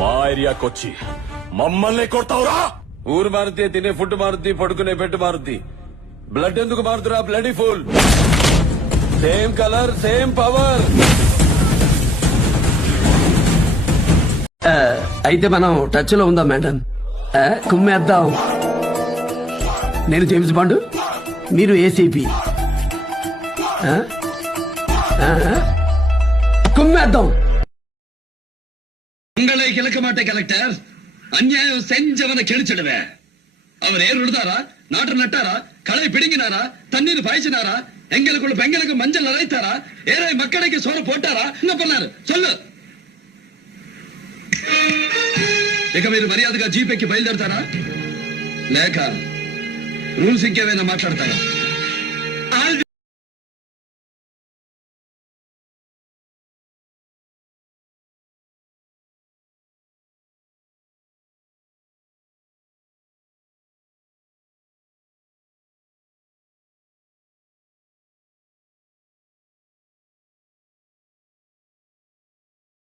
మా ఏరియాకొచ్చి మమ్మల్ని కొడతావురా? ఊరు మారుద్ది, తినే ఫుడ్ మారుద్ది, పడుకునే బెడ్ మారుద్ది. బ్లడ్ ఎందుకు మారుతురా? Bloody full. Same colour, same power. అయితే మనం టచ్ లో ఉందాం మేడం. కుమ్మేద్దాం. నేను జేమ్స్ బాండ్, మీరు ఏసీపీ. కుమ్మేద్దాం. உங்களை கிழக்க மாட்டேன் கலெக்டர். அநியாயம் செஞ்சவனை கெளிச்சிடுவே. அவர் ஏர் விழுதாரா, நாட்டு நட்டாரா, களை பிடுங்கினாரா, தண்ணீர் பாய்ச்சினாரா, எங்களுக்குள்ள பெங்களுக்கு மஞ்சள் அரைத்தாரா, ஏழை மக்களுக்கு சோறு போட்டாரா, என்ன பண்ணாரு சொல்லு. ఇక మీరు మర్యాదగా జీపేకి బయలుదేరతారా లేక రూల్స్ ఇంకేమైనా మాట్లాడతారా?